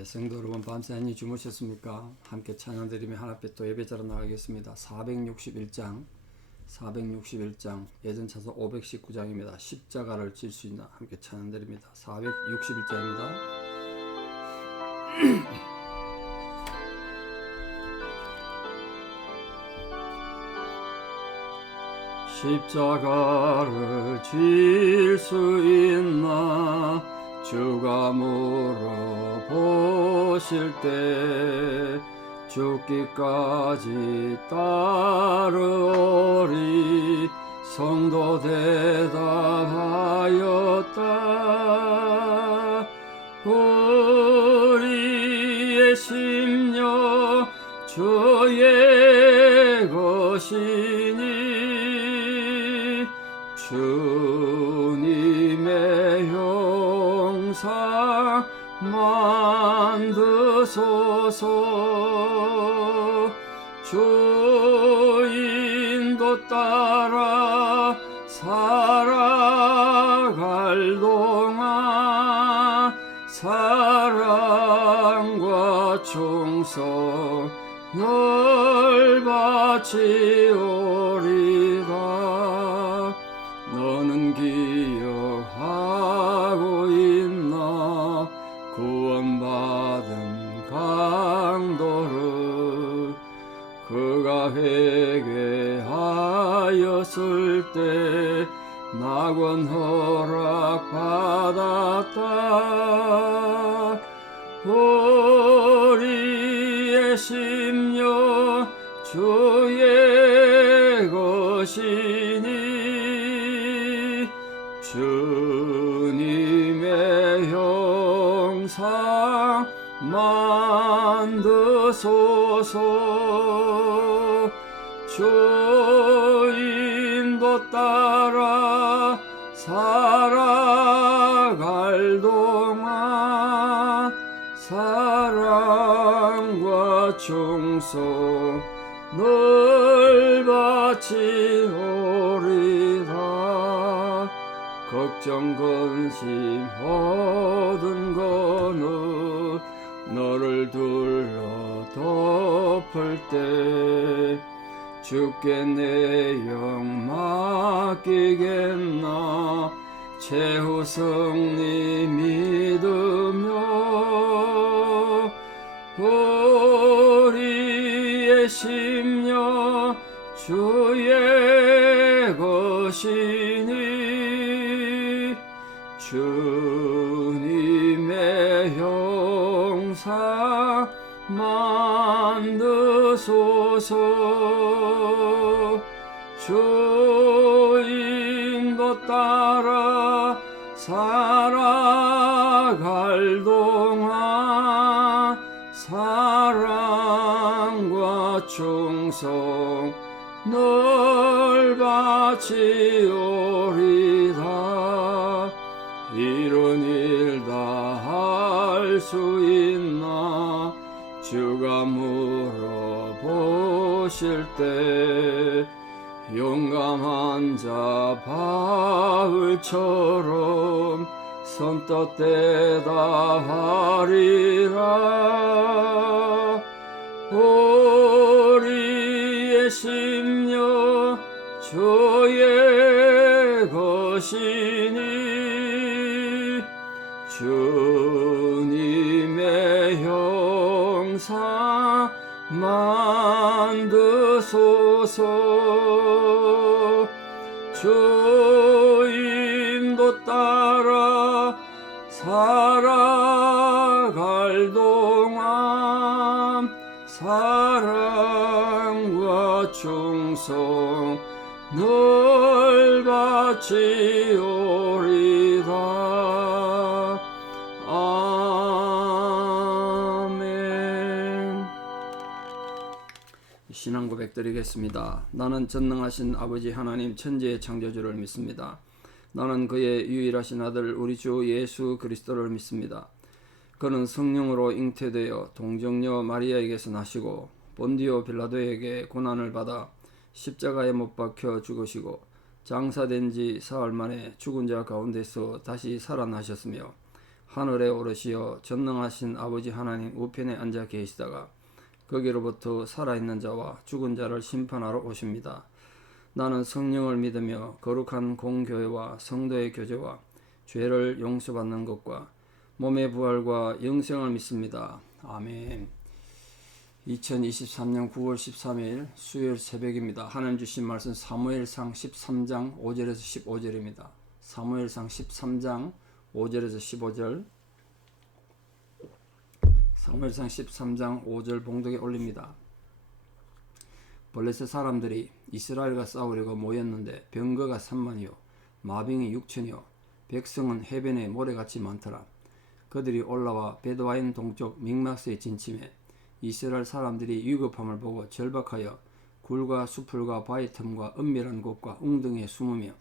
성도 여러분, 밤새 안녕히 주무셨습니까? 함께 찬양드리며 하나 앞에 또 예배자로 나가겠습니다. 461장 예전 찬송 519장입니다. 십자가를 질 수 있나 함께 찬양드립니다. 461장입니다. 십자가를 질 수 있나 주가 물어보실 때 죽기까지 따르오리. 성도 대답하였다. 우리의 심령 주의 것이니 주님의 형상 만드소서. 주 인도 따라 살아갈 동안 사랑과 충성 널 바치오리다. 너는 기억하고 있나 구원받은 강도를. 그가 회개하였을 때 낙원 허락받았다. 우리의 심령 주의 것이니 주님의 형상 만드소서. 주 인도 따라 살아갈 동안 사랑과 충성 널 바치오리다. 걱정 근심 모든 거는 너를 둘러 덮을 때 주께 내 영 맡기겠나. 최후 승리 믿으며 우리의 심령 주의 것이니 주님의 형상 만드소서. 주 인도 따라 살아갈 동안 사랑과 충성 널 바치오리다. 이런 일 다 할 수 있나 주가 물어보실 때 용감한 자 바울처럼 선뜻 대답하리라. 우리의 심령 주의 것이니 주님의 형상 만드소서. 주 인도 따라 살아갈 동안 사랑과 충성 널 바치오리다. 아멘. 신앙 고백 드리겠습니다. 나는 전능하신 아버지 하나님 천지의 창조주를 믿습니다. 나는 그의 유일하신 아들 우리 주 예수 그리스도를 믿습니다. 그는 성령으로 잉태되어 동정녀 마리아에게서 나시고 본디오 빌라도에게 고난을 받아 십자가에 못 박혀 죽으시고 장사된 지 사흘 만에 죽은 자 가운데서 다시 살아나셨으며 하늘에 오르시어 전능하신 아버지 하나님 우편에 앉아 계시다가 거기로부터 살아있는 자와 죽은 자를 심판하러 오십니다. 나는 성령을 믿으며 거룩한 공교회와 성도의 교제와 죄를 용서받는 것과 몸의 부활과 영생을 믿습니다. 아멘. 2023년 9월 13일 수요일 새벽입니다. 하나님 주신 말씀 사무엘상 13장 5절에서 15절입니다. 사무엘상 13장 5절에서 15절, 사무엘상 13장 5절 봉독에 올립니다. 블레셋 사람들이 이스라엘과 싸우려고 모였는데 병거가 3만이요 마병이 6천이요 백성은 해변에 모래같이 많더라. 그들이 올라와 베드와인 동쪽 믹마스에 진침해 이스라엘 사람들이 위급함을 보고 절박하여 굴과 수풀과 바위 틈과 은밀한 곳과 웅덩이에 숨으며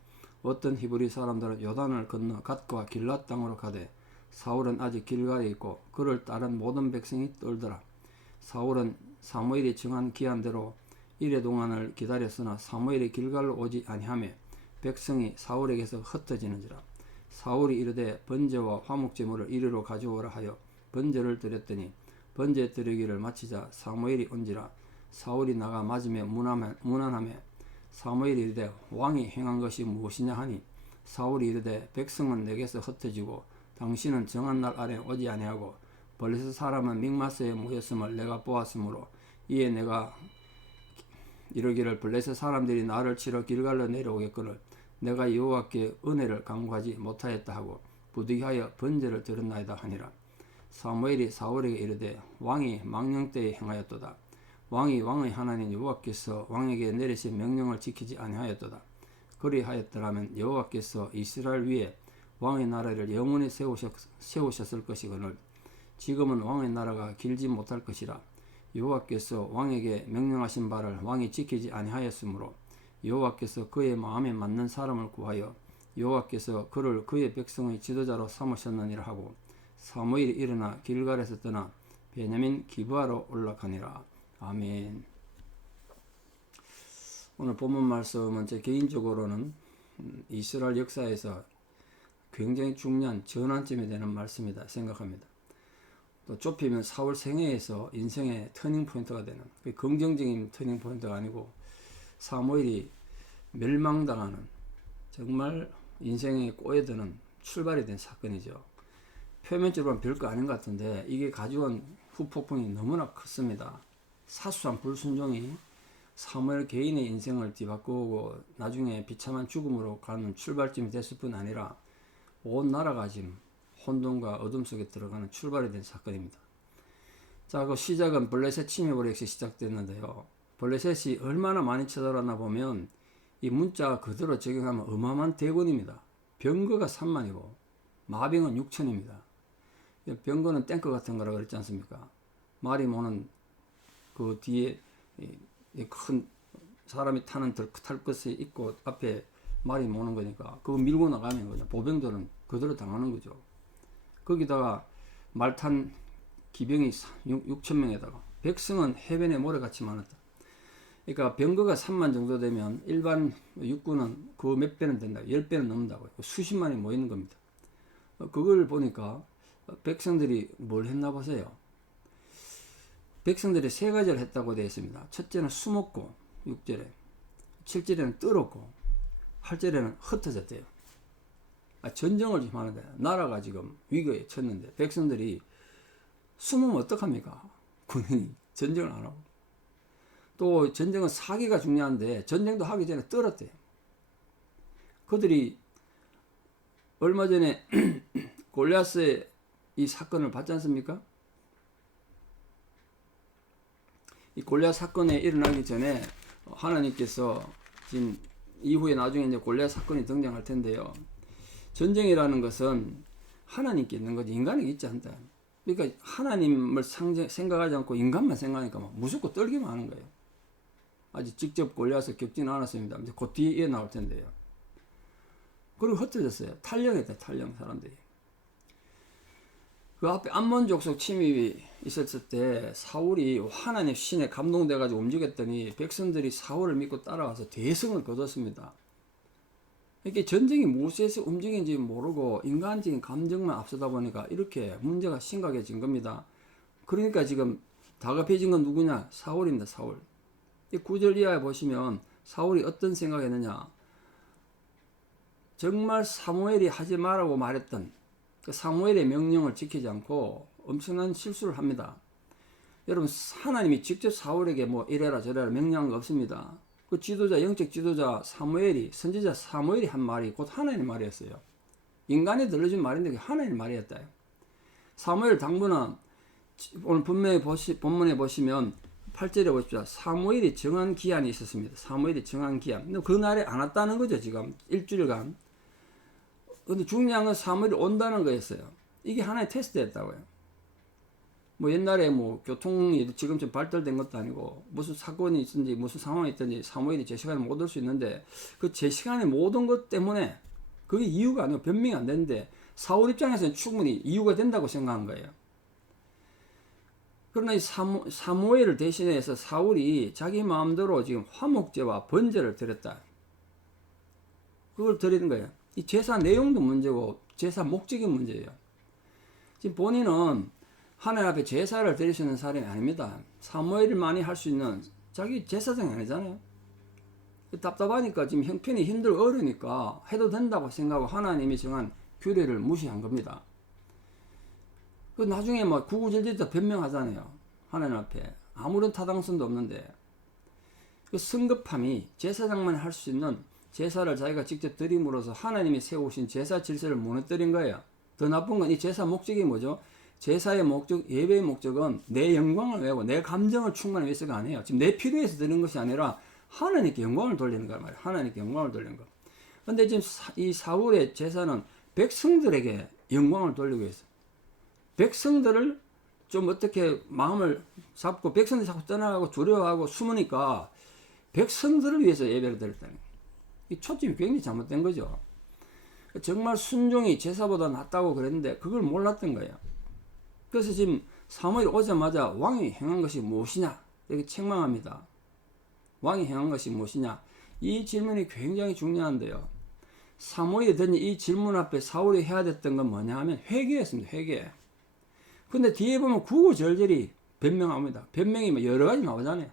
어떤 히브리 사람들은 요단을 건너 갓과 길랏 땅으로 가되 사울은 아직 길가에 있고 그를 따른 모든 백성이 떨더라. 사울은 사무엘이 정한 기한대로 이레 동안을 기다렸으나 사무엘이 길갈로 오지 아니하며 백성이 사울에게서 흩어지는지라. 사울이 이르되 번제와 화목제물을 이리로 가져오라 하여 번제를 드렸더니 번제 드리기를 마치자 사무엘이 온지라. 사울이 나가 맞으며 문안하며 사무엘이 이르되 왕이 행한 것이 무엇이냐 하니 사울이 이르되 백성은 내게서 흩어지고 당신은 정한 날 안에 오지 아니하고 블레셋 사람은 믹마스에 모였음을 내가 보았으므로 이에 내가 이르기를 블레셋 사람들이 나를 치러 길갈로 내려오겠거늘 내가 여호와께 은혜를 간구하지 못하였다 하고 부득이하여 번제를 드렸나이다 하니라. 사무엘이 사울에게 이르되 왕이 망령 때에 행하였도다. 왕이 왕의 하나님 여호와께서 왕에게 내리신 명령을 지키지 아니하였도다. 그리하였더라면 여호와께서 이스라엘 위에 왕의 나라를 영원히 세우셨을 것이거늘 지금은 왕의 나라가 길지 못할 것이라. 여호와께서 왕에게 명령하신 바를 왕이 지키지 아니하였으므로 여호와께서 그의 마음에 맞는 사람을 구하여 여호와께서 그를 그의 백성의 지도자로 삼으셨느니라 하고 사무엘이 일어나 길갈에서 떠나 베냐민 기브아로 올라가니라. 아멘. 오늘 본문 말씀은 제 개인적으로는 이스라엘 역사에서 굉장히 중요한 전환점이 되는 말씀이다 생각합니다. 또 좁히면 사울 생애에서 인생의 터닝포인트가 되는, 긍정적인 터닝포인트가 아니고 사무엘이 멸망당하는 정말 인생에 꼬여드는 출발이 된 사건이죠. 표면적으로는 별거 아닌 것 같은데 이게 가져온 후폭풍이 너무나 컸습니다. 사소한 불순종이 사무엘 개인의 인생을 뒤바꾸고 나중에 비참한 죽음으로 가는 출발점이 됐을 뿐 아니라 온 나라가 지금 혼돈과 어둠 속에 들어가는 출발이 된 사건입니다. 자, 그 시작은 블레셋 침입으로 역시 시작됐는데요. 블레셋이 얼마나 많이 쳐들어왔나 보면 이 문자 그대로 적용하면 어마어마한 대군입니다. 병거가 3만이고 마병은 6천입니다. 병거는 탱크 같은 거라고 그랬지 않습니까? 말이 모는 그 뒤에 큰 사람이 타는 탈 것이 있고 앞에 말이 모는 거니까 그거 밀고 나가는 거죠. 보병들은 그대로 당하는 거죠. 거기다가 말탄 기병이 6천 명에다가 백성은 해변에 모래같이 많았다. 그러니까 병거가 3만 정도 되면 일반 육군은 그 몇 배는 된다. 10배는 넘는다고요. 수십만이 모이는 겁니다. 그걸 보니까 백성들이 뭘 했나 보세요. 백성들이 세 가지를 했다고 되어 있습니다. 첫째는 숨었고 6절에, 7절에는 떨었고 8절에는 흩어졌대요. 전쟁을 좀 하는데 나라가 지금 위기에 쳤는데 백성들이 숨으면 어떡합니까? 군인이 전쟁을 안 하고. 또 전쟁은 사기가 중요한데 전쟁도 하기 전에 떨었대요. 그들이 얼마 전에 골리앗의 이 사건을 봤지 않습니까? 이 골리앗 사건이 일어나기 전에 하나님께서 지금 이후에 나중에 이제 골리앗 사건이 등장할 텐데요. 전쟁이라는 것은 하나님께 있는 거지 인간에게 있지 않다. 그러니까 하나님을 생각하지 않고 인간만 생각하니까 막 무섭고 떨기만 하는 거예요. 아직 직접 골리앗을 겪지는 않았습니다. 이제 그 뒤에 나올 텐데요. 그리고 흩어졌어요. 탈령했다. 탈령 사람들이. 그 앞에 암몬 족속 침입이 있었을 때 사울이 하나님 신에 감동돼가지고 움직였더니 백성들이 사울을 믿고 따라와서 대성을 거뒀습니다. 이렇게 전쟁이 무엇에서 움직이는지 모르고 인간적인 감정만 앞서다 보니까 이렇게 문제가 심각해진 겁니다. 그러니까 지금 다급해진 건 누구냐? 사울입니다. 사울. 이 9절 이하에 보시면 사울이 어떤 생각했느냐? 정말 사무엘이 하지 말라고 말했던 그 사무엘의 명령을 지키지 않고 엄청난 실수를 합니다. 여러분, 하나님이 직접 사울에게 뭐 이래라 저래라 명령한 거 없습니다. 그 지도자, 영적 지도자 사무엘이, 선지자 사무엘이 한 말이 곧 하나님의 말이었어요. 인간이 들려준 말인데 하나님의 말이었다. 사무엘 당부는 오늘 분명히 본문에 보시면 8절에 보십시오. 사무엘이 정한 기한이 있었습니다. 사무엘이 정한 기한. 근데 그날에 안 왔다는 거죠, 지금. 일주일간. 근데 중요한 건 사무엘이 온다는 거였어요. 이게 하나의 테스트였다고요. 뭐 옛날에 뭐 교통이 지금처럼 발달된 것도 아니고 무슨 사건이 있든지 무슨 상황이 있든지 사무엘이 제 시간에 못 올 수 있는데 그 제 시간에 못 온 것 때문에 그게 이유가 아니고 변명이 안 되는데 사울 입장에서는 충분히 이유가 된다고 생각한 거예요. 그러나 이 사무엘을 대신해서 사울이 자기 마음대로 지금 화목제와 번제를 드렸다. 그걸 드리는 거예요. 이 제사 내용도 문제고 제사 목적이 문제예요. 지금 본인은 하나님 앞에 제사를 드릴 수 있는 사람이 아닙니다. 사무엘만이 할 수 있는 자기 제사장이 아니잖아요. 답답하니까 지금 형편이 힘들고 어려우니까 해도 된다고 생각하고 하나님이 정한 규례를 무시한 겁니다. 그 나중에 뭐 구구절절 변명하잖아요. 하나님 앞에 아무런 타당성도 없는데 그 성급함이 제사장만 할 수 있는 제사를 자기가 직접 드림으로써 하나님이 세우신 제사 질서를 무너뜨린 거예요. 더 나쁜 건 이 제사 목적이 뭐죠? 제사의 목적, 예배의 목적은 내 영광을 위하고 내 감정을 충만하기 위해서가 아니에요. 지금 내 필요에서 드리는 것이 아니라 하나님께 영광을 돌리는 거란 말이에요. 하나님께 영광을 돌리는 거. 근데 지금 이 사울의 제사는 백성들에게 영광을 돌리고 있어요. 백성들을 좀 어떻게 마음을 잡고 백성들이 자꾸 떠나가고 두려워하고 숨으니까 백성들을 위해서 예배를 드렸다는 거예요. 이 초점이 굉장히 잘못된 거죠. 정말 순종이 제사보다 낫다고 그랬는데 그걸 몰랐던 거예요. 그래서 지금 사무엘이 오자마자 왕이 행한 것이 무엇이냐 이렇게 책망합니다. 왕이 행한 것이 무엇이냐 이 질문이 굉장히 중요한데요. 사무엘이 던진 이 질문 앞에 사울이 해야 됐던 건 뭐냐 하면 회개였습니다. 회개. 근데 뒤에 보면 구구절절히 변명합니다. 변명이 뭐 여러 가지 나오잖아요.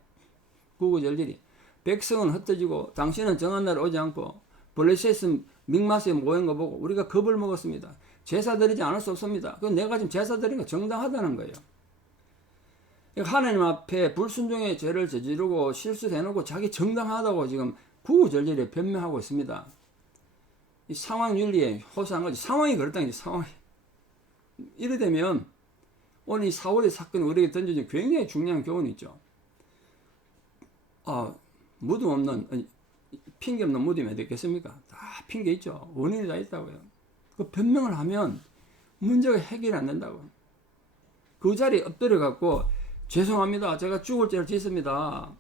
구구절절히 백성은 흩어지고 당신은 정한 날에 오지 않고 블레셋은 믹마스에 모인 거 보고 우리가 겁을 먹었습니다. 제사 드리지 않을 수 없습니다. 그건 내가 지금 제사 드린 거 정당하다는 거예요. 하나님 앞에 불순종의 죄를 저지르고 실수해놓고 자기 정당하다고 지금 구구절절히 변명하고 있습니다. 이 상황 윤리에 호소한 거지. 상황이 그렇다는 거지. 상황이. 이래 되면 오늘 이 사울의 사건이 우리에게 던져진 굉장히 중요한 교훈이 있죠. 무덤 없는 핑계 없는 무덤이 어디 있겠습니까? 다 핑계 있죠. 원인이 다 있다고요. 그 변명을 하면 문제가 해결이 안 된다고. 그 자리에 엎드려 갖고 죄송합니다. 제가 죽을 죄를 짓습니다.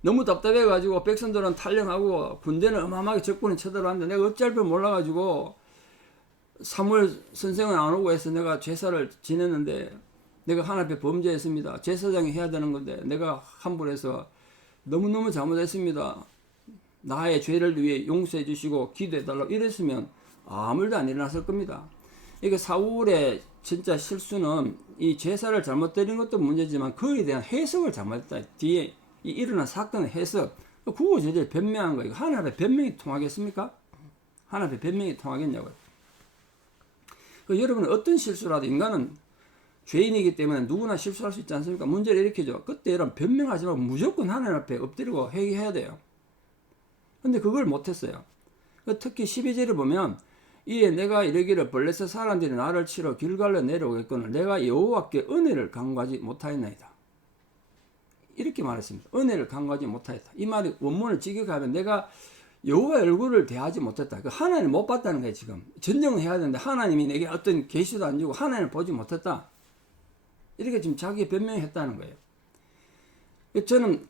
너무 답답해 가지고 백성들은 탈령하고 군대는 어마어마하게 적군이 쳐들어왔는데 내가 어쩔 줄 몰라 가지고 사무엘 선생은 안 오고 해서 내가 제사를 지냈는데 내가 하나님 앞에 범죄했습니다. 제사장이 해야 되는 건데 내가 함부로해서 너무너무 잘못했습니다. 나의 죄를 위해 용서해 주시고 기도해 달라고 이랬으면 아무 일도 안 일어났을 겁니다. 이게 사울의 진짜 실수는 이 제사를 잘못 드린 것도 문제지만 그에 대한 해석을 잘못했다. 뒤에 이 일어난 사건의 해석, 구구절절 변명한 거예요. 하나님 앞에 변명이 통하겠습니까? 하나님 앞에 변명이 통하겠냐고요. 여러분은 어떤 실수라도 인간은 죄인이기 때문에 누구나 실수할 수 있지 않습니까? 문제를 일으키죠. 그때 여러분 변명하지 말고 무조건 하나님 앞에 엎드리고 회개해야 돼요. 근데 그걸 못했어요. 특히 12절을 보면 이에 내가 이르기를 블레셋 사람들이 나를 치러 길갈로 내려오겠거늘 내가 여호와께 은혜를 간구하지 못하였나이다. 이렇게 말했습니다. 은혜를 간구하지 못하였다. 이 말이 원문을 직역하면 내가 여호와의 얼굴을 대하지 못했다. 하나님을 못 봤다는 거예요. 지금 전쟁을 해야 되는데 하나님이 내게 어떤 계시도 안 주고 하나님을 보지 못했다. 이렇게 지금 자기 변명했다는 거예요.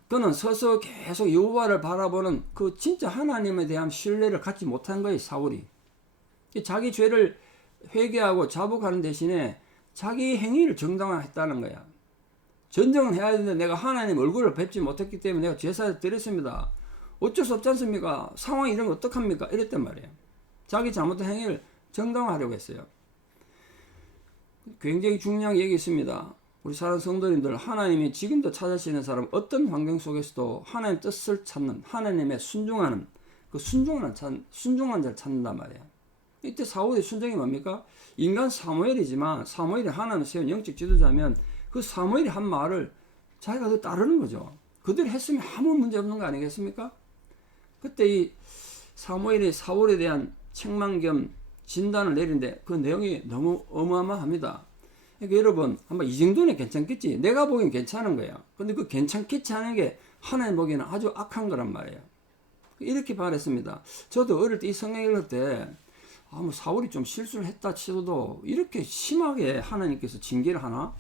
그는 서서 계속 여호와를 바라보는 그 진짜 하나님에 대한 신뢰를 갖지 못한 거예요. 사울이. 자기 죄를 회개하고 자복하는 대신에 자기 행위를 정당화했다는 거야. 전쟁은 해야 되는데 내가 하나님 얼굴을 뵙지 못했기 때문에 내가 제사를 드렸습니다. 어쩔 수 없지 않습니까? 상황이 이런 거 어떡합니까? 이랬단 말이에요. 자기 잘못된 행위를 정당화하려고 했어요. 굉장히 중요한 얘기 있습니다. 우리 사랑하는 성도님들, 하나님이 지금도 찾으시는 사람 어떤 환경 속에서도 하나님 뜻을 찾는, 하나님의 순종하는 그 순종한 자를 찾는단 말이에요. 이때 사울의 순종이 뭡니까? 인간 사무엘이지만 사무엘이 하나님 세운 영적 지도자면 그 사무엘이 한 말을 자기가 더 따르는 거죠. 그들이 했으면 아무 문제 없는 거 아니겠습니까? 그때 이 사무엘이 사울에 대한 책망 겸 진단을 내리는데 그 내용이 너무 어마어마합니다. 그러니까 여러분, 한번 이 정도는 괜찮겠지. 내가 보기엔 괜찮은 거예요. 근데 그 괜찮겠지 하는 게 하나님 보기에는 아주 악한 거란 말이에요. 이렇게 말했습니다. 저도 어릴 때 이 성경 읽을 때, 뭐 사울이 좀 실수를 했다 치고도 이렇게 심하게 하나님께서 징계를 하나?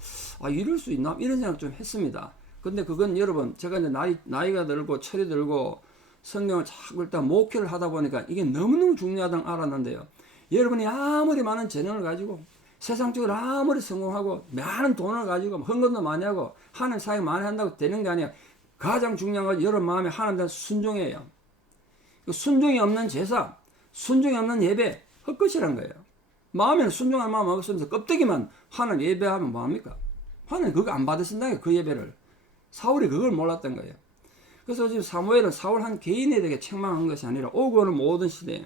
이럴 수 있나? 이런 생각 좀 했습니다. 근데 그건 여러분, 제가 이제 나이가 들고 철이 들고 성경을 자꾸 일단 목회를 하다 보니까 이게 너무너무 중요하다는 알았는데요. 여러분이 아무리 많은 재능을 가지고 세상적으로 아무리 성공하고 많은 돈을 가지고 헌금도 많이 하고 하나님 사역 많이 한다고 되는 게 아니야. 가장 중요한 건 여러분 마음에 하나님 대한 순종이에요. 순종이 없는 제사, 순종이 없는 예배 헛것이란 거예요. 마음에는 순종할 마음 없으면서 껍데기만 하나님 예배하면 뭐합니까? 하나님 그거 안 받으신다는 그 예배를. 사울이 그걸 몰랐던 거예요. 그래서 지금 사무엘은 사울 한 개인에 대해 책망한 것이 아니라 오고 오는 모든 시대에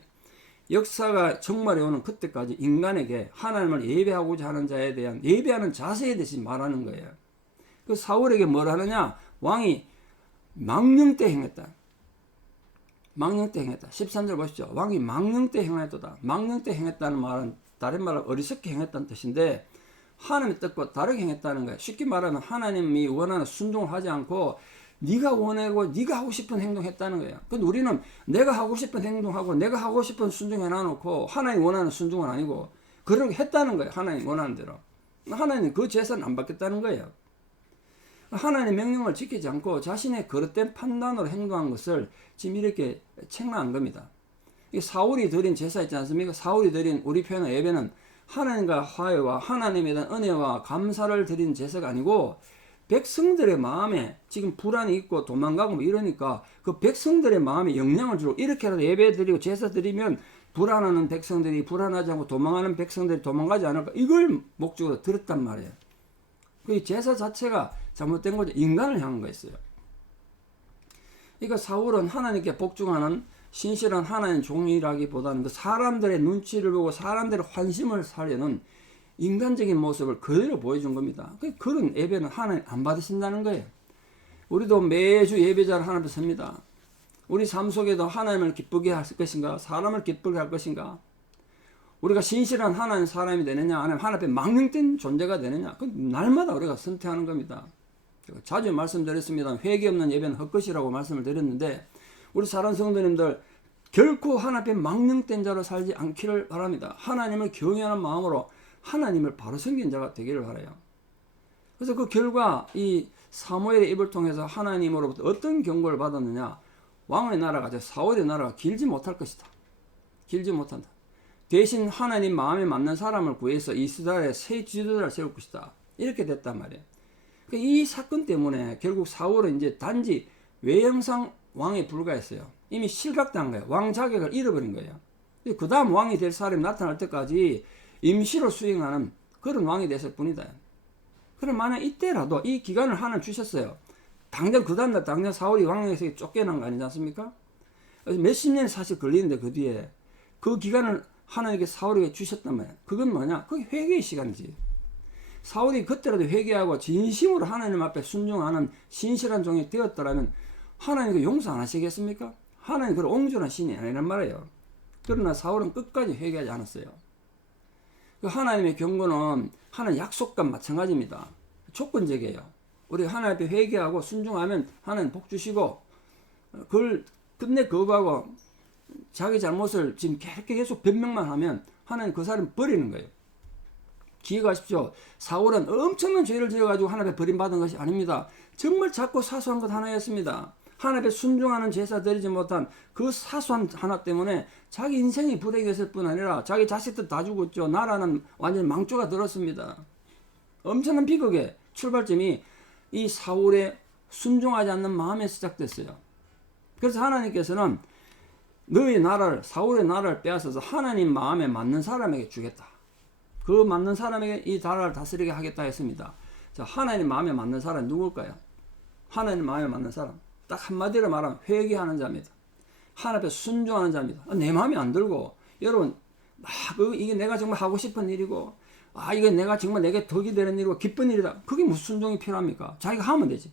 역사가 정말에 오는 그때까지 인간에게 하나님을 예배하고자 하는 자에 대한 예배하는 자세에 대해서 말하는 거예요. 그 사울에게 뭘 하느냐? 왕이 망령때 행했다. 망령때 행했다. 13절 보십시오. 왕이 망령때 행했다. 망령때 행했다는 말은 다른 말로 어리석게 행했다는 뜻인데 하나님의 뜻과 다르게 행했다는 거예요. 쉽게 말하면 하나님이 원하는 순종을 하지 않고 네가 원하고 네가 하고 싶은 행동했다는 거예요. 근데 우리는 내가 하고 싶은 행동하고 내가 하고 싶은 순종해 놔놓고 하나님 원하는 순종은 아니고 그렇게 했다는 거예요. 하나님 원하는 대로. 하나님 그 제사는 안 받겠다는 거예요. 하나님의 명령을 지키지 않고 자신의 거릇된 판단으로 행동한 것을 지금 이렇게 책망한 겁니다. 이 사울이 드린 제사 있지 않습니까? 사울이 드린 우리 표현의 예배는 하나님과 화해와 하나님에 대한 은혜와 감사를 드린 제사가 아니고 백성들의 마음에 지금 불안이 있고 도망가고 뭐 이러니까 그 백성들의 마음에 영향을 주고 이렇게라도 예배 드리고 제사 드리면 불안하는 백성들이 불안하지 않고 도망가는 백성들이 도망가지 않을까 이걸 목적으로 들었단 말이에요. 그 제사 자체가 잘못된 거죠. 인간을 향한 거였어요. 그러니까 사울은 하나님께 복종하는 신실한 하나님 종이라기보다는 그 사람들의 눈치를 보고 사람들의 환심을 사려는 인간적인 모습을 그대로 보여준 겁니다. 그런 예배는 하나님 안 받으신다는 거예요. 우리도 매주 예배자를 하나님 앞에 섭니다. 우리 삶 속에도 하나님을 기쁘게 할 것인가? 사람을 기쁘게 할 것인가? 우리가 신실한 하나님 사람이 되느냐? 아니면 하나님 앞에 망령된 존재가 되느냐? 그건 날마다 우리가 선택하는 겁니다. 제가 자주 말씀드렸습니다. 회개 없는 예배는 헛것이라고 말씀을 드렸는데 우리 사랑하는 성도님들 결코 하나님 앞에 망령된 자로 살지 않기를 바랍니다. 하나님을 경외하는 마음으로 하나님을 바로 섬기는 자가 되기를 바라요. 그래서 그 결과 이 사무엘의 입을 통해서 하나님으로부터 어떤 경고를 받았느냐? 왕의 나라가 사울의 나라가 길지 못할 것이다. 길지 못한다. 대신 하나님 마음에 맞는 사람을 구해서 이스라엘의 새 지도자를 세울 것이다. 이렇게 됐단 말이에요. 이 사건 때문에 결국 사울은 이제 단지 외형상 왕에 불과했어요. 이미 실각당한 거예요. 왕 자격을 잃어버린 거예요. 그 다음 왕이 될 사람이 나타날 때까지 임시로 수행하는 그런 왕이 됐을 뿐이다. 그럼 만약 이때라도 이 기간을 하나님 주셨어요. 당장 그 다음날 당장 사울이 왕에서 쫓겨난 거 아니지 않습니까? 몇십 년이 사실 걸리는데 그 뒤에 그 기간을 하나님께 사울에게 주셨단 말이야. 그건 뭐냐? 그게 회개의 시간이지. 사울이 그때라도 회개하고 진심으로 하나님 앞에 순종하는 신실한 종이 되었더라면 하나님이 용서 안 하시겠습니까? 하나님 그런 옹졸한 신이 아니란 말이에요. 그러나 사울은 끝까지 회개하지 않았어요. 하나님의 경고는 하나님 약속과 마찬가지입니다. 조건적이에요. 우리 하나님 앞에 회개하고 순종하면 하나님 복 주시고 그걸 끝내 거부하고 자기 잘못을 지금 계속 변명만 하면 하나님 그 사람 버리는 거예요. 기억하십시오. 사울은 엄청난 죄를 지어가지고 하나님 앞에 버림받은 것이 아닙니다. 정말 작고 사소한 것 하나였습니다. 하나님 앞에 순종하는 제사 드리지 못한 그 사소한 하나 때문에 자기 인생이 불행했을 뿐 아니라 자기 자식들 다 죽었죠. 나라는 완전 망조가 들었습니다. 엄청난 비극의 출발점이 이 사울의 순종하지 않는 마음에 시작됐어요. 그래서 하나님께서는 너희 나라를, 사울의 나라를 빼앗아서 하나님 마음에 맞는 사람에게 주겠다. 그 맞는 사람에게 이 나라를 다스리게 하겠다 했습니다. 자, 하나님 마음에 맞는 사람이 누굴까요? 하나님 마음에 맞는 사람, 딱 한마디로 말하면 회개하는 자입니다. 하나님 앞에 순종하는 자입니다. 내 마음에 안 들고, 여러분, 이게 내가 정말 하고 싶은 일이고, 이게 내가 정말 내게 덕이 되는 일이고 기쁜 일이다. 그게 무슨 순종이 필요합니까? 자기가 하면 되지.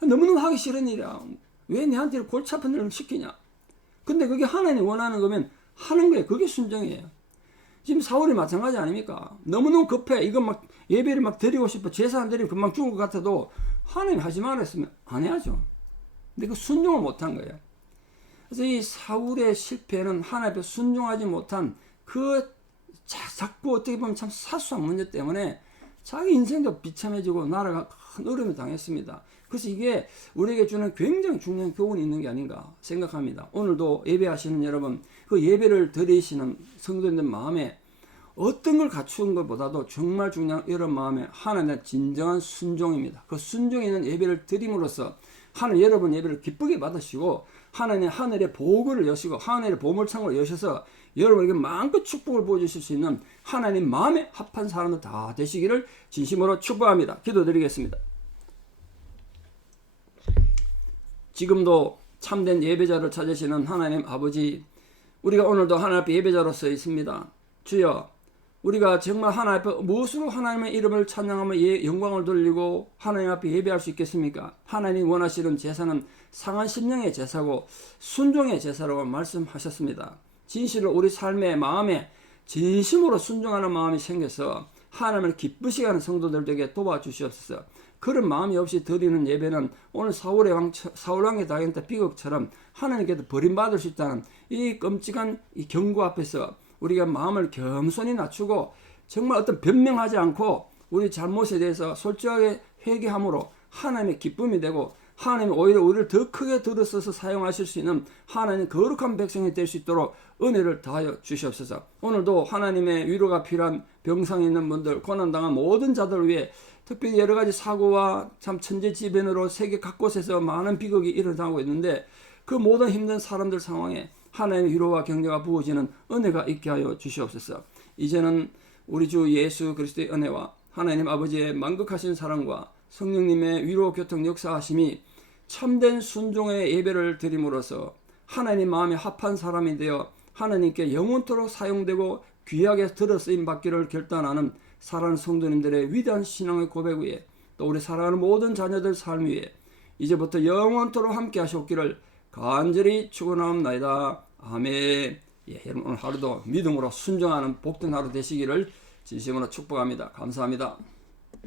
너무너무 하기 싫은 일이야. 왜 내한테 골치 아픈 일을 시키냐? 근데 그게 하나님 원하는 거면 하는 거예요. 그게 순종이에요. 지금 사울이 마찬가지 아닙니까? 너무너무 급해. 이거 막 예배를 막 드리고 싶어. 제사 드리면 금방 죽을 것 같아도 하나님 하지 말라 했으면 안 해야죠. 근데 그 순종을 못한 거예요. 그래서 이 사울의 실패는 하나님 앞에 순종하지 못한 그 자꾸 어떻게 보면 참 사소한 문제 때문에 자기 인생도 비참해지고 나라가 큰 어려움을 당했습니다. 그래서 이게 우리에게 주는 굉장히 중요한 교훈이 있는 게 아닌가 생각합니다. 오늘도 예배하시는 여러분, 그 예배를 드리시는 성도님들 마음에 어떤 걸 갖추는 것보다도 정말 중요한 여러분 마음에 하나님의 진정한 순종입니다. 그 순종에 있는 예배를 드림으로써 하나님 여러분 예배를 기쁘게 받으시고 하나님 하늘의 보고를 여시고 하늘의 보물창고를 여셔서 여러분에게 마음껏 축복을 보여주실 수 있는 하나님 마음에 합한 사람들 다 되시기를 진심으로 축복합니다. 기도드리겠습니다. 지금도 참된 예배자를 찾으시는 하나님 아버지, 우리가 오늘도 하나님 앞에 예배자로서 있습니다. 주여, 우리가 정말 하나님 앞에 무엇으로 하나님의 이름을 찬양하며 영광을 돌리고 하나님 앞에 예배할 수 있겠습니까? 하나님 원하시는 제사는 상한 심령의 제사고 순종의 제사라고 말씀하셨습니다. 진실로 우리 삶의 마음에 진심으로 순종하는 마음이 생겨서 하나님을 기쁘시게 하는 성도들 되게 도와주시옵소서. 그런 마음이 없이 드리는 예배는 오늘 사울왕의 당했던 비극처럼 하나님께도 버림받을 수 있다는 이 끔찍한 이 경고 앞에서 우리가 마음을 겸손히 낮추고 정말 어떤 변명하지 않고 우리 잘못에 대해서 솔직하게 회개함으로 하나님의 기쁨이 되고 하나님이 오히려 우리를 더 크게 들어서서 사용하실 수 있는 하나님 거룩한 백성이 될 수 있도록 은혜를 다하여 주시옵소서. 오늘도 하나님의 위로가 필요한 병상에 있는 분들, 고난당한 모든 자들을 위해 특별히 여러 가지 사고와 참 천재지변으로 세계 각곳에서 많은 비극이 일어나고 있는데 그 모든 힘든 사람들 상황에 하나님의 위로와 격려가 부어지는 은혜가 있게 하여 주시옵소서. 이제는 우리 주 예수 그리스도의 은혜와 하나님 아버지의 만극하신 사랑과 성령님의 위로 교통 역사하심이 참된 순종의 예배를 드림으로써 하나님 마음에 합한 사람이 되어 하나님께 영원토록 사용되고 귀하게 들어 쓰임 받기를 결단하는 사랑하는 성도님들의 위대한 신앙의 고백 위에 또 우리 사랑하는 모든 자녀들 삶 위에 이제부터 영원토록 함께 하시옵기를 간절히 축원하옵나이다. 아멘. 여러분 오늘 하루도 믿음으로 순종하는 복된 하루 되시기를 진심으로 축복합니다. 감사합니다.